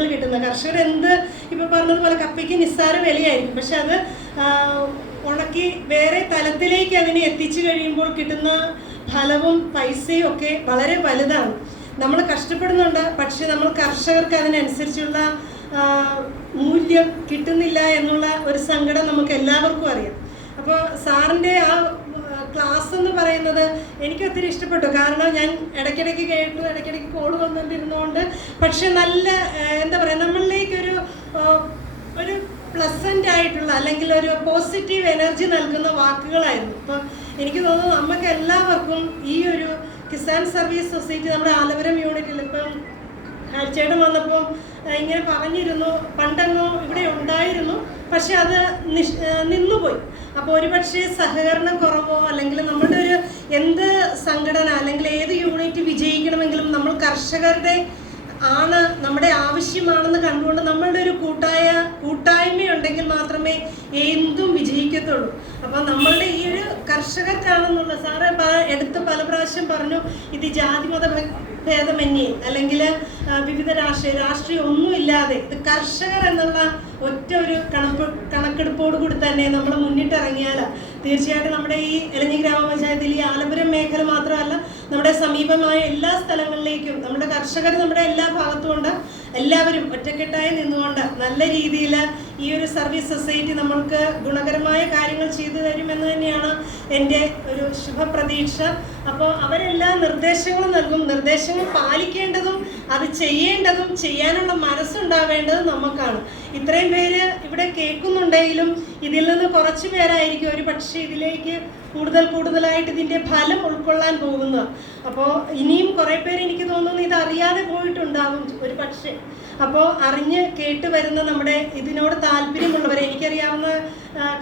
കൂടുതൽ കിട്ടുന്നത്. കർഷകർ ഇപ്പോൾ പറഞ്ഞതുപോലെ കപ്പയ്ക്ക് നിസ്സാര വിലയായിരിക്കും, പക്ഷെ അത് ഉണക്കി വേറെ തലത്തിലേക്ക് അതിനെ എത്തിച്ചു കഴിയുമ്പോൾ കിട്ടുന്ന ഫലവും പൈസയും ഒക്കെ വളരെ വലുതാണ്. നമ്മൾ കഷ്ടപ്പെടുന്നുണ്ട്, പക്ഷെ നമ്മൾ കർഷകർക്ക് അതിനനുസരിച്ചുള്ള മൂല്യം കിട്ടുന്നില്ല എന്നുള്ള ഒരു സങ്കടം നമുക്ക് എല്ലാവർക്കും അറിയാം. അപ്പോൾ സാറിൻ്റെ ആ ക്ലാസ് എന്ന് പറയുന്നത് എനിക്ക് ഒത്തിരി ഇഷ്ടപ്പെട്ടു. കാരണം ഞാൻ ഇടയ്ക്കിടയ്ക്ക് കേട്ടു, ഇടയ്ക്കിടയ്ക്ക് കോൾ വന്നുകൊണ്ടിരുന്നതുകൊണ്ട്. പക്ഷെ നല്ല എന്താ പറയുക, നമ്മളിലേക്കൊരു ഒരു പ്ലസൻ്റ് ആയിട്ടുള്ള അല്ലെങ്കിൽ ഒരു പോസിറ്റീവ് എനർജി നൽകുന്ന വാക്കുകളായിരുന്നു. അപ്പോൾ എനിക്ക് തോന്നുന്നു നമുക്ക് എല്ലാവർക്കും ഈ ഒരു കിസാൻ സർവീസ് സൊസൈറ്റി നമ്മുടെ ആലവരം യൂണിറ്റിൽ ഇപ്പം ചേട്ടൻ വന്നപ്പോൾ ഇങ്ങനെ പറഞ്ഞിരുന്നു, പണ്ടങ്ങോ ഇവിടെ ഉണ്ടായിരുന്നു, പക്ഷെ അത് നിന്നുപോയി. അപ്പോൾ ഒരുപക്ഷെ സഹകരണം കുറവോ അല്ലെങ്കിൽ നമ്മുടെ ഒരു എന്ത് സംഘടന അല്ലെങ്കിൽ ഏത് യൂണിറ്റ് വിജയിക്കണമെങ്കിലും നമ്മൾ കർഷകരുടെ നമ്മുടെ ആവശ്യമാണെന്ന് കണ്ടുകൊണ്ട് നമ്മളുടെ ഒരു കൂട്ടായ്മയുണ്ടെങ്കിൽ മാത്രമേ എന്തും വിജയിക്കത്തുള്ളൂ. അപ്പം നമ്മളുടെ ഈ ഒരു കർഷകർക്കാണെന്നുള്ള സാറ് എടുത്ത് പല പ്രാവശ്യം പറഞ്ഞു, ഇത് ജാതിമത ഭേദമന്യേ അല്ലെങ്കിൽ വിവിധ രാഷ്ട്രീയം ഒന്നുമില്ലാതെ ഇത് കർഷകർ എന്നുള്ള ഒറ്റ ഒരു കണക്കെടുപ്പോടുകൂടി തന്നെ നമ്മൾ മുന്നിട്ടിറങ്ങിയാൽ തീർച്ചയായിട്ടും നമ്മുടെ ഈ എലഞ്ഞി ഗ്രാമപഞ്ചായത്തിൽ ഈ ആലപ്പുഴ മേഖല മാത്രമല്ല നമ്മുടെ സമീപമായ എല്ലാ സ്ഥലങ്ങളിലേക്കും നമ്മുടെ കർഷകർ നമ്മുടെ എല്ലാ ഭാഗത്തുമുണ്ട്. എല്ലാവരും ഒറ്റക്കെട്ടായി നിന്നുകൊണ്ട് നല്ല രീതിയിൽ ഈ ഒരു സർവീസ് സൊസൈറ്റി നമ്മൾക്ക് ഗുണകരമായ കാര്യങ്ങൾ ചെയ്തു തരുമെന്ന് തന്നെയാണ് എൻ്റെ ഒരു ശുഭപ്രതീക്ഷ. അപ്പോൾ അവരെല്ലാ നിർദ്ദേശങ്ങളും നൽകും. നിർദ്ദേശങ്ങൾ പാലിക്കേണ്ടതും അത് ചെയ്യേണ്ടതും ചെയ്യാനുള്ള മനസ്സുണ്ടാവേണ്ടതും നമുക്കാണ്. ഇത്രയും പേര് ഇവിടെ കേൾക്കുന്നുണ്ടെങ്കിലും ഇതിൽ നിന്ന് കുറച്ച് പേരായിരിക്കും ഒരു പക്ഷേ ഇതിലേക്ക് കൂടുതലായിട്ട് ഇതിൻ്റെ ഫലം ഉൾക്കൊള്ളാൻ പോകുന്നത്. അപ്പോൾ ഇനിയും കുറേ പേര് എനിക്ക് തോന്നുന്നു ഇത് അറിയാതെ പോയിട്ടുണ്ടാകും ഒരു പക്ഷേ. അപ്പോൾ അറിഞ്ഞ് കേട്ട് വരുന്ന നമ്മുടെ ഇതിനോട് താല്പര്യമുള്ളവരെ, എനിക്കറിയാവുന്ന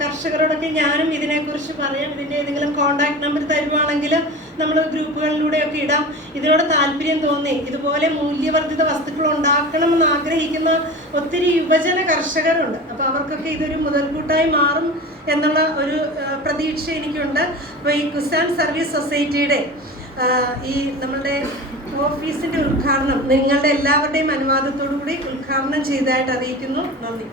കർഷകരോടൊക്കെ ഞാനും ഇതിനെക്കുറിച്ച് പറയാം. ഇതിൻ്റെ ഏതെങ്കിലും കോൺടാക്ട് നമ്പർ തരുവാണെങ്കിൽ നമ്മൾ ഗ്രൂപ്പുകളിലൂടെയൊക്കെ ഇടാം. ഇതിനോട് താല്പര്യം തോന്നി ഇതുപോലെ മൂല്യവർദ്ധിത വസ്തുക്കൾ ഉണ്ടാക്കണമെന്ന് ആഗ്രഹിക്കുന്ന ഒത്തിരി യുവജന കർഷകരുണ്ട്. അപ്പോൾ അവർക്കൊക്കെ ഇതൊരു മുതൽക്കൂട്ടായി മാറും എന്നുള്ള ഒരു പ്രതീക്ഷ എനിക്കുണ്ട്. അപ്പോൾ ഈ കിസാൻ സർവീസ് സൊസൈറ്റിയുടെ ഈ നമ്മളുടെ ഓഫീസിൻ്റെ ഉദ്ഘാടനം നിങ്ങളുടെ എല്ലാവരുടെയും അനുവാദത്തോടു കൂടി ഉദ്ഘാടനം ചെയ്തതായിട്ട് അറിയിക്കുന്നു. നന്ദി.